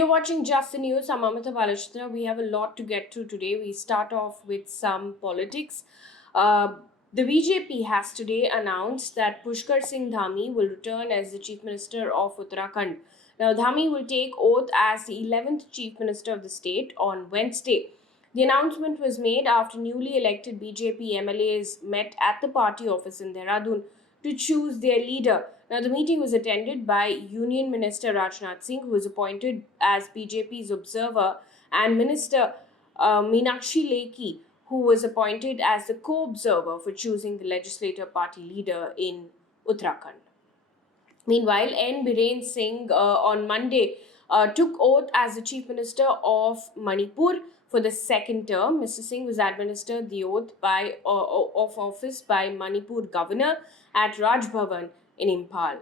You're watching Just the News. I'm Amita Balachitra. We have a lot to get through today. We start off with some politics. Uh, the BJP has today announced that Pushkar Singh Dhami will return as the Chief Minister of Uttarakhand. Now, Dhami will take oath as the 11th Chief Minister of the state on Wednesday. The announcement was made after newly elected BJP MLAs met at the party office in Dehradun to choose their leader. Now, the meeting was attended by Union Minister Raghav Singh, who was appointed as BJP's observer, and Minister Meenakshi Lekhi, who was appointed as the co-observer for choosing the legislative party leader in Uttarakhand. Meanwhile, Biren Singh on Monday took oath as the Chief Minister of Manipur for the second term. Mr. Singh was administered the oath of office by Manipur Governor at Raj Bhavan in Imphal.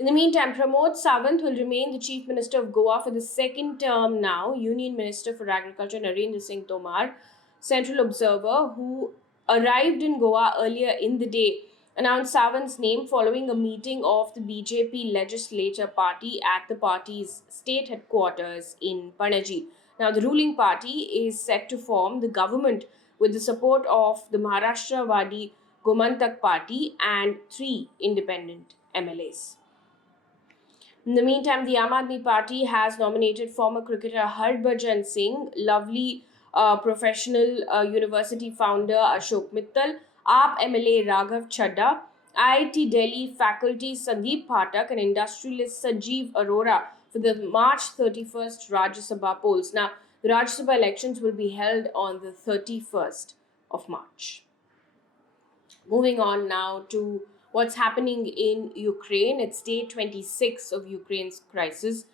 In the meantime, Pramod Sawant will remain the Chief Minister of Goa for the second term now. Union Minister for Agriculture Narendra Singh Tomar, Central Observer, who arrived in Goa earlier in the day, announced Sawant's name following a meeting of the BJP legislature party at the party's state headquarters in Panaji. Now, the ruling party is set to form the government with the support of the Maharashtra-Wadi Gomantak party and 3 independent MLAs. In the meantime, the Aam Aadmi Party has nominated former cricketer Harbhajan Singh, lovely professional university founder Ashok Mittal, AAP MLA Raghav Chadha, IIT Delhi faculty Sandeep Phatak, and industrialist Sanjeev Arora for the March 31st Rajya Sabha polls. Now, the Rajya Sabha elections will be held on the 31st of March. Moving on now to what's happening in Ukraine. It's day 26 of Ukraine's crisis.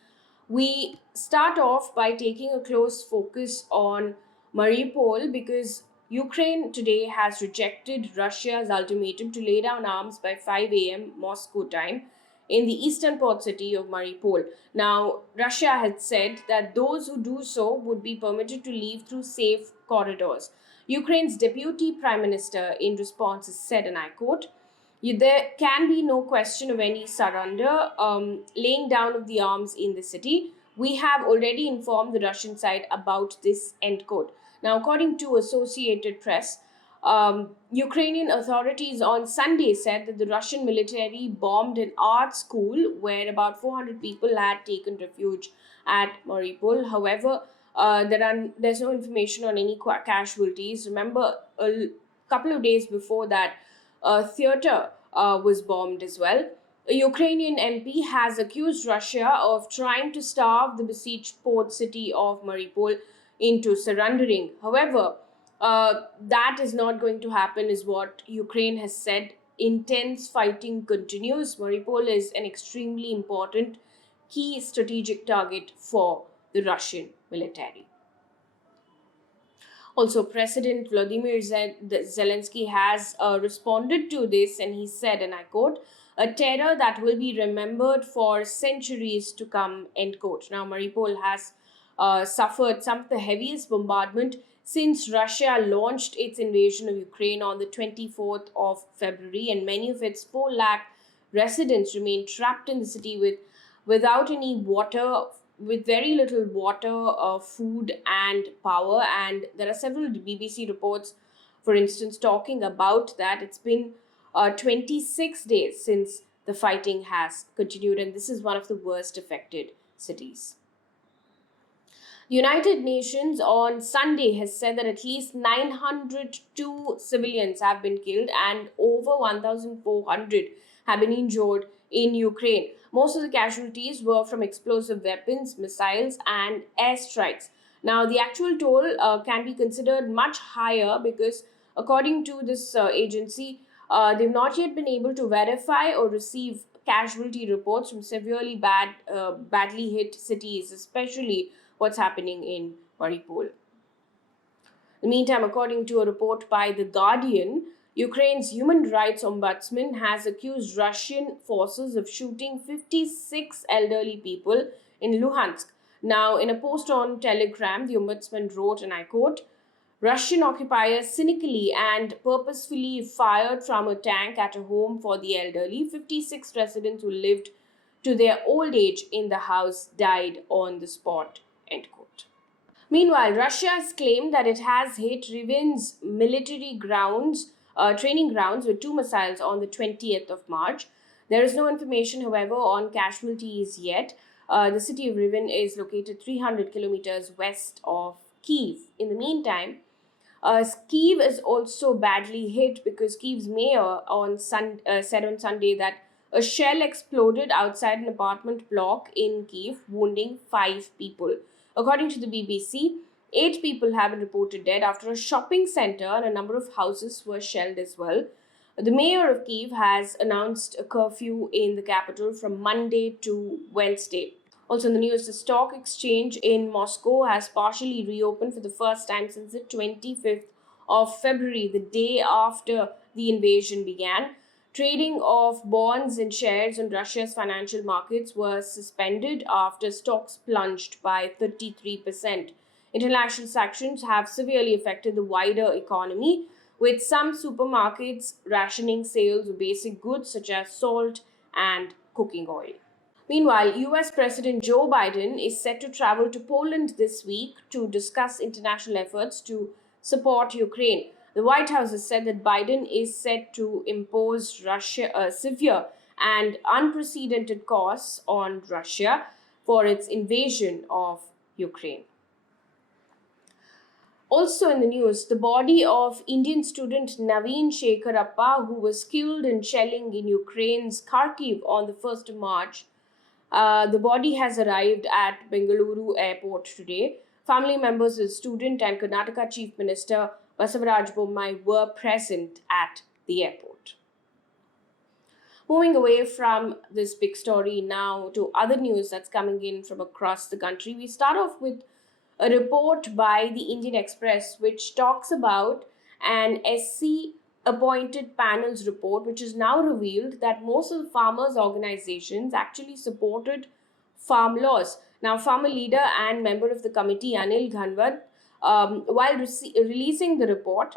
We start off by taking a close focus on Mariupol because Ukraine today has rejected Russia's ultimatum to lay down arms by 5 a.m. Moscow time in the eastern port city of Mariupol. Now, Russia had said that those who do so would be permitted to leave through safe corridors. Ukraine's deputy prime minister, in response, has said, and I quote, "There can be no question of any surrender, laying down of the arms in the city. We have already informed the Russian side about this," end quote. Now, according to Associated Press, Ukrainian authorities on Sunday said that the Russian military bombed an art school where about 400 people had taken refuge at Mariupol. However, there's no information on any casualties. Remember, a couple of days before that, a theater was bombed as well. A Ukrainian MP has accused Russia of trying to starve the besieged port city of Mariupol into surrendering. However, that is not going to happen, is what Ukraine has said. Intense fighting continues. Mariupol is an extremely important key strategic target for the Russian military. Also, President Vladimir Zelenskyy has responded to this, and he said, and I quote, "A terror that will be remembered for centuries to come," end quote. Now, Mariupol has suffered some of the heaviest bombardment since Russia launched its invasion of Ukraine on the 24th of February, and many of its 4 lakh residents remain trapped in the city without any water, with very little water, food, and power. And there are several BBC reports, for instance, talking about that. It's been 26 days since the fighting has continued, and this is one of the worst affected cities. The United Nations on Sunday has said that at least 902 civilians have been killed and over 1,400 have been injured in Ukraine. Most of the casualties were from explosive weapons, missiles, and airstrikes. Now, the actual toll can be considered much higher because, according to this agency, they've not yet been able to verify or receive casualty reports from severely badly hit cities, especially what's happening in Mariupol. In the meantime, according to a report by The Guardian, Ukraine's human rights ombudsman has accused Russian forces of shooting 56 elderly people in Luhansk. Now, in a post on Telegram, the ombudsman wrote, and I quote, "Russian occupiers cynically and purposefully fired from a tank at a home for the elderly. 56 residents who lived to their old age in the house died on the spot," end quote. Meanwhile, Russia has claimed that it has hit Rivne's military grounds, training grounds with two missiles on the 20th of March. There is no information, however, on casualties yet. The city of Rivne is located 300 kilometers west of Kyiv. In the meantime, Kyiv is also badly hit because Kyiv's mayor said on Sunday that a shell exploded outside an apartment block in Kyiv, wounding 5 people. According to the BBC, 8 people have been reported dead after a shopping center and a number of houses were shelled as well. The mayor of Kyiv has announced a curfew in the capital from Monday to Wednesday. Also in the news, the stock exchange in Moscow has partially reopened for the first time since the 25th of February, the day after the invasion began. Trading of bonds and shares on Russia's financial markets was suspended after stocks plunged by 33%. International sanctions have severely affected the wider economy, with some supermarkets rationing sales of basic goods such as salt and cooking oil. Meanwhile, US President Joe Biden is set to travel to Poland this week to discuss international efforts to support Ukraine. The White House has said that Biden is set to impose severe and unprecedented costs on Russia for its invasion of Ukraine. Also in the news, the body of Indian student Naveen Shekharappa, who was killed in shelling in Ukraine's Kharkiv on the 1st of March, the body has arrived at Bengaluru airport today. Family members of the student and Karnataka Chief Minister Basavaraj Bommai were present at the airport. Moving away from this big story now to other news that's coming in from across the country, we start off with a report by the Indian Express which talks about an SC appointed panel's report, which has now revealed that most of the farmers' organizations actually supported farm laws. Now, farmer leader and member of the committee, Anil Ghanwat, while releasing the report,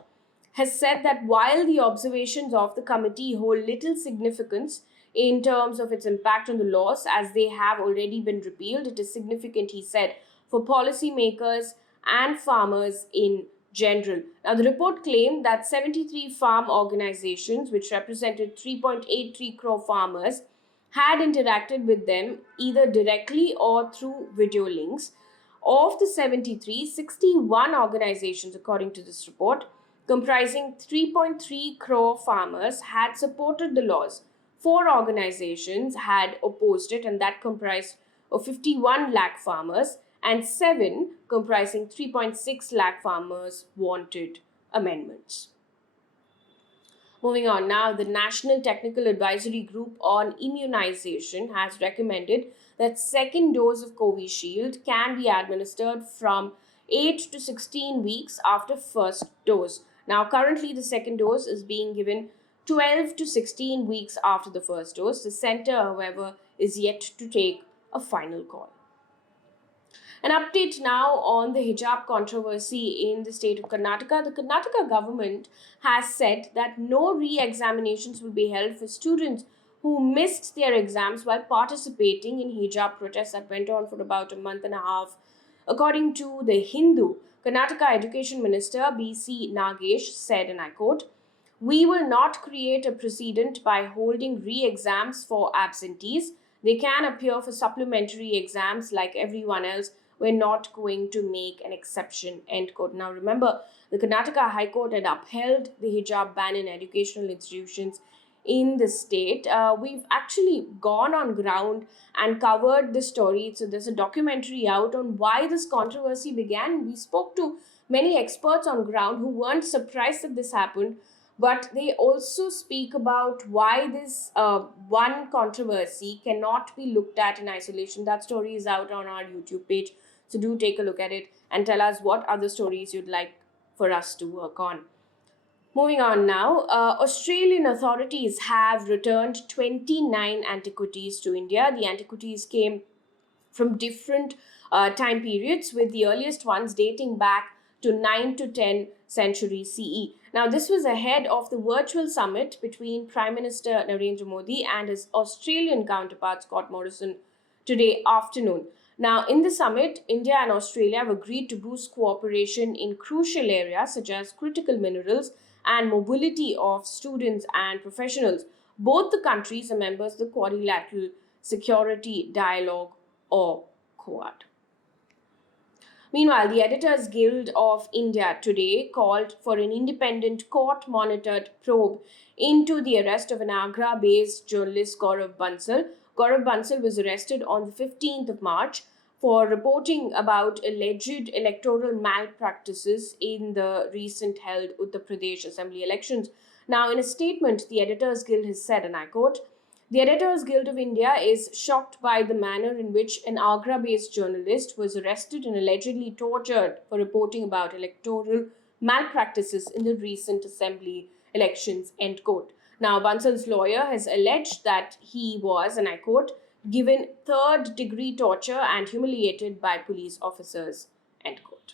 has said that while the observations of the committee hold little significance in terms of its impact on the laws, as they have already been repealed, it is significant, he said, for policymakers and farmers in general. Now, the report claimed that 73 farm organizations, which represented 3.83 crore farmers, had interacted with them either directly or through video links. Of the 73, 61 organizations, according to this report, comprising 3.3 crore farmers, had supported the laws. 4 organizations had opposed it, and that comprised of 51 lakh farmers, and 7, comprising 3.6 lakh farmers, wanted amendments. Moving on now, the National Technical Advisory Group on Immunization has recommended that second dose of Covishield can be administered from 8 to 16 weeks after first dose. Now, currently the second dose is being given 12 to 16 weeks after the first dose. The center, however, is yet to take a final call. An update now on the hijab controversy in the state of Karnataka. The Karnataka government has said that no re-examinations will be held for students who missed their exams while participating in hijab protests that went on for about a month and a half. According to The Hindu, Karnataka Education Minister B.C. Nagesh said, and I quote, "We will not create a precedent by holding re-exams for absentees. They can appear for supplementary exams like everyone else. We're not going to make an exception," end quote. Now remember, the Karnataka High Court had upheld the hijab ban in educational institutions in the state. We've actually gone on ground and covered the story. So there's a documentary out on why this controversy began. We spoke to many experts on ground who weren't surprised that this happened, but they also speak about why this one controversy cannot be looked at in isolation. That story is out on our YouTube page, so do take a look at it and tell us what other stories you'd like for us to work on. Moving on now, Australian authorities have returned 29 antiquities to India. The antiquities came from different time periods, with the earliest ones dating back to 9 to 10 century CE. Now, this was ahead of the virtual summit between Prime Minister Narendra Modi and his Australian counterpart Scott Morrison today afternoon. Now, in the summit, India and Australia have agreed to boost cooperation in crucial areas such as critical minerals and mobility of students and professionals. Both the countries are members of the Quadrilateral Security Dialogue, or Quad. Meanwhile, the Editors Guild of India today called for an independent court-monitored probe into the arrest of an Agra-based journalist Gaurav Bansal. Gaurav Bansal was arrested on the 15th of March for reporting about alleged electoral malpractices in the recent held Uttar Pradesh Assembly elections. Now, in a statement, the Editors Guild has said, and I quote, "The Editors Guild of India is shocked by the manner in which an Agra-based journalist was arrested and allegedly tortured for reporting about electoral malpractices in the recent assembly elections," end quote. Now, Bansal's lawyer has alleged that he was, and I quote, "given third-degree torture and humiliated by police officers," end quote.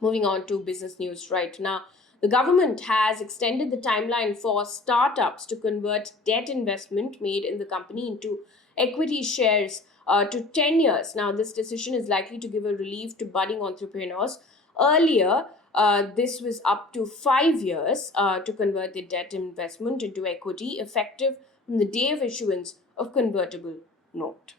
Moving on to business news right now. The government has extended the timeline for startups to convert debt investment made in the company into equity shares to 10 years. Now, this decision is likely to give a relief to budding entrepreneurs. Earlier, this was up to 5 years to convert the debt investment into equity, effective from the day of issuance of convertible note.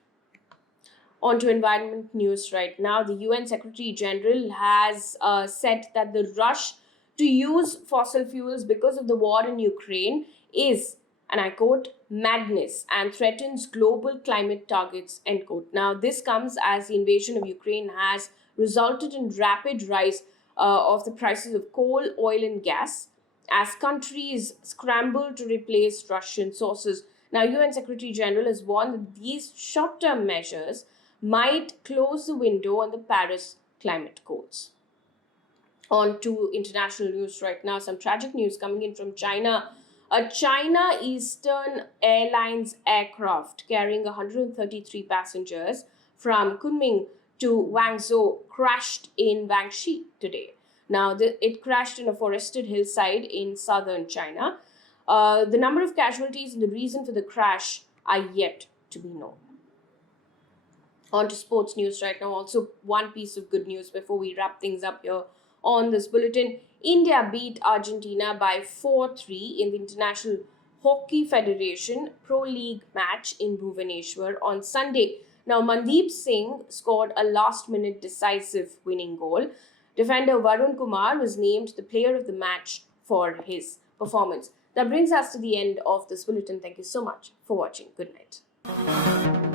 On to environment news right now. The UN Secretary General has said that the rush to use fossil fuels because of the war in Ukraine is, and I quote, "madness and threatens global climate targets," end quote. Now, this comes as the invasion of Ukraine has resulted in rapid rise of the prices of coal, oil, and gas as countries scramble to replace Russian sources. Now, UN Secretary General has warned that these short-term measures might close the window on the Paris climate goals. On to international news right now. Some tragic news coming in from China. A China Eastern Airlines aircraft carrying 133 passengers from Kunming to Guangzhou crashed in Guangxi today. Now, it crashed in a forested hillside in southern China. The number of casualties and the reason for the crash are yet to be known. On to sports news right now. Also, one piece of good news before we wrap things up here on this bulletin. India beat Argentina by 4-3 in the International Hockey Federation Pro League match in Bhubaneswar on Sunday. Now, Mandeep Singh scored a last-minute decisive winning goal. Defender Varun Kumar was named the player of the match for his performance. That brings us to the end of this bulletin. Thank you so much for watching. Good night.